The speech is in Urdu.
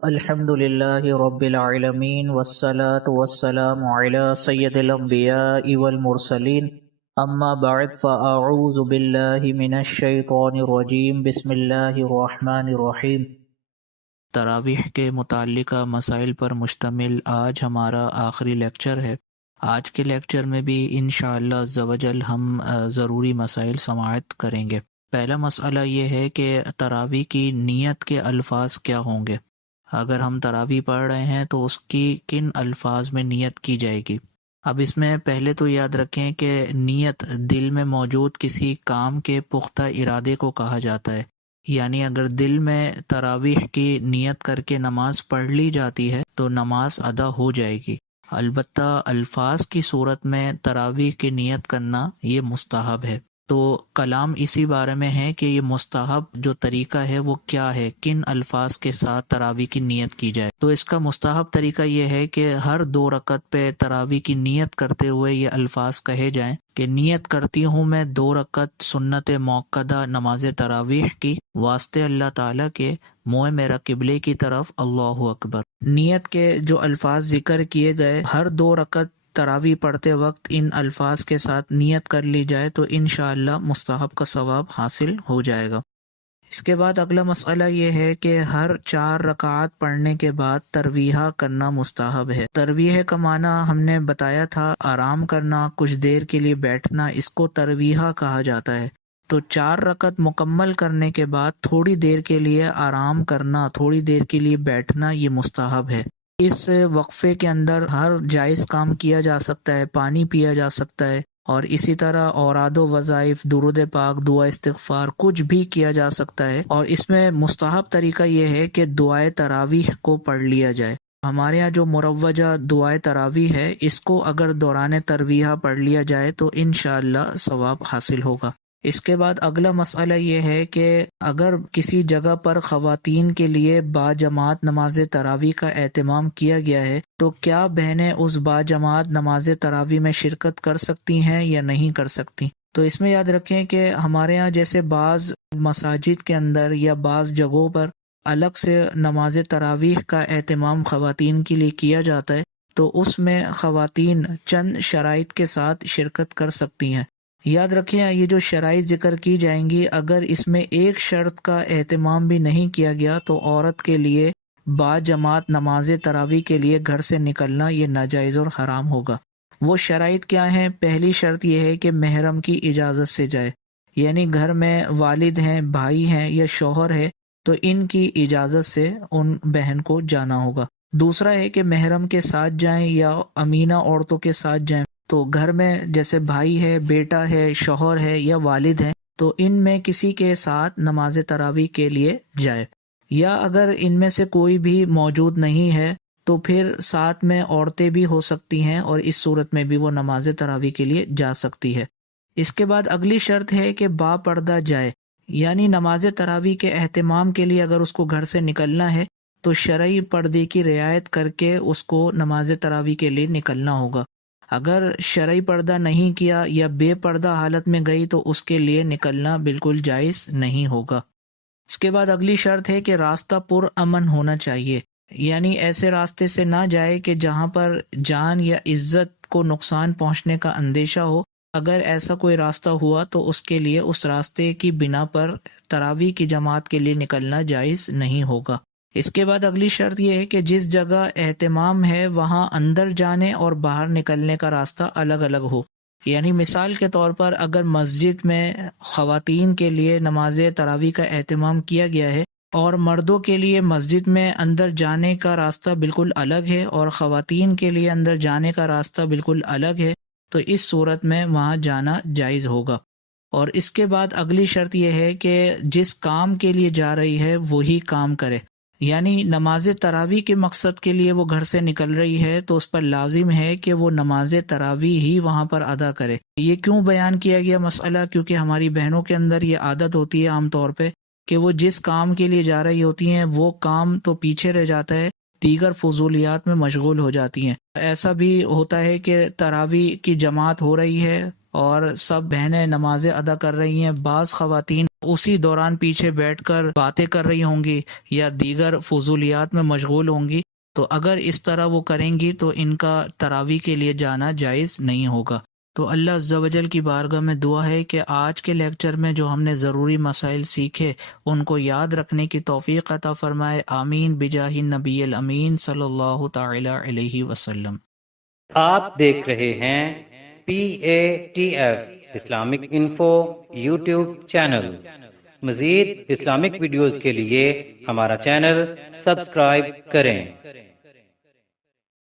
الحمد للہ رب العالمین والصلاة والسلام علی سید الانبیاء والمرسلین اما بعد فاعوذ باللہ من الشیطان الرجیم بسم اللہ الرحمن الرحیم۔ تراویح کے متعلقہ مسائل پر مشتمل آج ہمارا آخری لیکچر ہے۔ آج کے لیکچر میں بھی انشاءاللہ عز و جل ہم ضروری مسائل سماعت کریں گے۔ پہلا مسئلہ یہ ہے کہ تراویح کی نیت کے الفاظ کیا ہوں گے۔ اگر ہم تراویح پڑھ رہے ہیں تو اس کی کن الفاظ میں نیت کی جائے گی۔ اب اس میں پہلے تو یاد رکھیں کہ نیت دل میں موجود کسی کام کے پختہ ارادے کو کہا جاتا ہے، یعنی اگر دل میں تراویح کی نیت کر کے نماز پڑھ لی جاتی ہے تو نماز ادا ہو جائے گی۔ البتہ الفاظ کی صورت میں تراویح کی نیت کرنا یہ مستحب ہے۔ تو کلام اسی بارے میں ہے کہ یہ مستحب جو طریقہ ہے وہ کیا ہے، کن الفاظ کے ساتھ تراویح کی نیت کی جائے۔ تو اس کا مستحب طریقہ یہ ہے کہ ہر 2 رکعت پہ تراویح کی نیت کرتے ہوئے یہ الفاظ کہے جائیں کہ نیت کرتی ہوں میں 2 رکعت سنت موقدہ نماز تراویح کی، واسطے اللہ تعالیٰ کے، منہ میرا قبلے کی طرف، اللہ اکبر۔ نیت کے جو الفاظ ذکر کیے گئے ہر 2 رکعت تراویح پڑھتے وقت ان الفاظ کے ساتھ نیت کر لی جائے تو انشاءاللہ مستحب کا ثواب حاصل ہو جائے گا۔ اس کے بعد اگلا مسئلہ یہ ہے کہ ہر 4 رکعات پڑھنے کے بعد ترویحہ کرنا مستحب ہے۔ ترویحہ کا معنی ہم نے بتایا تھا آرام کرنا، کچھ دیر کے لیے بیٹھنا، اس کو ترویحہ کہا جاتا ہے۔ تو 4 رکعت مکمل کرنے کے بعد تھوڑی دیر کے لیے آرام کرنا، تھوڑی دیر کے لیے بیٹھنا، یہ مستحب ہے۔ اس وقفے کے اندر ہر جائز کام کیا جا سکتا ہے، پانی پیا جا سکتا ہے، اور اسی طرح اوراد و وظائف، درود پاک، دعا استغفار، کچھ بھی کیا جا سکتا ہے۔ اور اس میں مستحب طریقہ یہ ہے کہ دعائے تراویح کو پڑھ لیا جائے۔ ہمارے ہاں جو مروجہ دعائے تراویح ہے اس کو اگر دوران ترویحہ پڑھ لیا جائے تو انشاءاللہ ثواب حاصل ہوگا۔ اس کے بعد اگلا مسئلہ یہ ہے کہ اگر کسی جگہ پر خواتین کے لیے باجماعت نماز تراویح کا اہتمام کیا گیا ہے تو کیا بہنیں اس باجماعت نماز تراویح میں شرکت کر سکتی ہیں یا نہیں کر سکتی؟ تو اس میں یاد رکھیں کہ ہمارے ہاں جیسے بعض مساجد کے اندر یا بعض جگہوں پر الگ سے نماز تراویح کا اہتمام خواتین کے لیے کیا جاتا ہے، تو اس میں خواتین چند شرائط کے ساتھ شرکت کر سکتی ہیں۔ یاد رکھیں یہ جو شرائط ذکر کی جائیں گی، اگر اس میں ایک شرط کا اہتمام بھی نہیں کیا گیا تو عورت کے لیے باجماعت نماز تراویح کے لیے گھر سے نکلنا یہ ناجائز اور حرام ہوگا۔ وہ شرائط کیا ہیں؟ پہلی شرط یہ ہے کہ محرم کی اجازت سے جائے، یعنی گھر میں والد ہیں، بھائی ہیں یا شوہر ہے تو ان کی اجازت سے ان بہن کو جانا ہوگا۔ دوسرا ہے کہ محرم کے ساتھ جائیں یا امینہ عورتوں کے ساتھ جائیں۔ تو گھر میں جیسے بھائی ہے، بیٹا ہے، شوہر ہے یا والد ہے تو ان میں کسی کے ساتھ نماز تراویح کے لیے جائے، یا اگر ان میں سے کوئی بھی موجود نہیں ہے تو پھر ساتھ میں عورتیں بھی ہو سکتی ہیں اور اس صورت میں بھی وہ نماز تراویح کے لیے جا سکتی ہے۔ اس کے بعد اگلی شرط ہے کہ با پردہ جائے، یعنی نماز تراویح کے اہتمام کے لیے اگر اس کو گھر سے نکلنا ہے تو شرعی پردے کی رعایت کر کے اس کو نماز تراویح کے لیے نکلنا ہوگا۔ اگر شرعی پردہ نہیں کیا یا بے پردہ حالت میں گئی تو اس کے لیے نکلنا بالکل جائز نہیں ہوگا۔ اس کے بعد اگلی شرط ہے کہ راستہ پر امن ہونا چاہیے، یعنی ایسے راستے سے نہ جائے کہ جہاں پر جان یا عزت کو نقصان پہنچنے کا اندیشہ ہو۔ اگر ایسا کوئی راستہ ہوا تو اس کے لیے اس راستے کی بنا پر تراویح کی جماعت کے لیے نکلنا جائز نہیں ہوگا۔ اس کے بعد اگلی شرط یہ ہے کہ جس جگہ اہتمام ہے وہاں اندر جانے اور باہر نکلنے کا راستہ الگ الگ ہو، یعنی مثال کے طور پر اگر مسجد میں خواتین کے لیے نماز تراویح کا اہتمام کیا گیا ہے اور مردوں کے لیے مسجد میں اندر جانے کا راستہ بالکل الگ ہے اور خواتین کے لیے اندر جانے کا راستہ بالکل الگ ہے تو اس صورت میں وہاں جانا جائز ہوگا۔ اور اس کے بعد اگلی شرط یہ ہے کہ جس کام کے لیے جا رہی ہے وہی کام کرے، یعنی نماز تراویح کے مقصد کے لیے وہ گھر سے نکل رہی ہے تو اس پر لازم ہے کہ وہ نماز تراویح ہی وہاں پر ادا کرے۔ یہ کیوں بیان کیا گیا مسئلہ؟ کیونکہ ہماری بہنوں کے اندر یہ عادت ہوتی ہے عام طور پہ کہ وہ جس کام کے لیے جا رہی ہوتی ہیں وہ کام تو پیچھے رہ جاتا ہے، دیگر فضولیات میں مشغول ہو جاتی ہیں۔ ایسا بھی ہوتا ہے کہ تراویح کی جماعت ہو رہی ہے اور سب بہنیں نمازیں ادا کر رہی ہیں، بعض خواتین اسی دوران پیچھے بیٹھ کر باتیں کر رہی ہوں گی یا دیگر فضولیات میں مشغول ہوں گی، تو اگر اس طرح وہ کریں گی تو ان کا تراویح کے لیے جانا جائز نہیں ہوگا۔ تو اللہ عز و جل کی بارگاہ میں دعا ہے کہ آج کے لیکچر میں جو ہم نے ضروری مسائل سیکھے ان کو یاد رکھنے کی توفیق عطا فرمائے، آمین بجاہ نبی الامین صلی اللہ تعالی علیہ وسلم۔ آپ دیکھ رہے ہیں PATF Islamic info YouTube channel. مزید اسلامک ویڈیوز کے لیے ہمارا چینل سبسکرائب کریں۔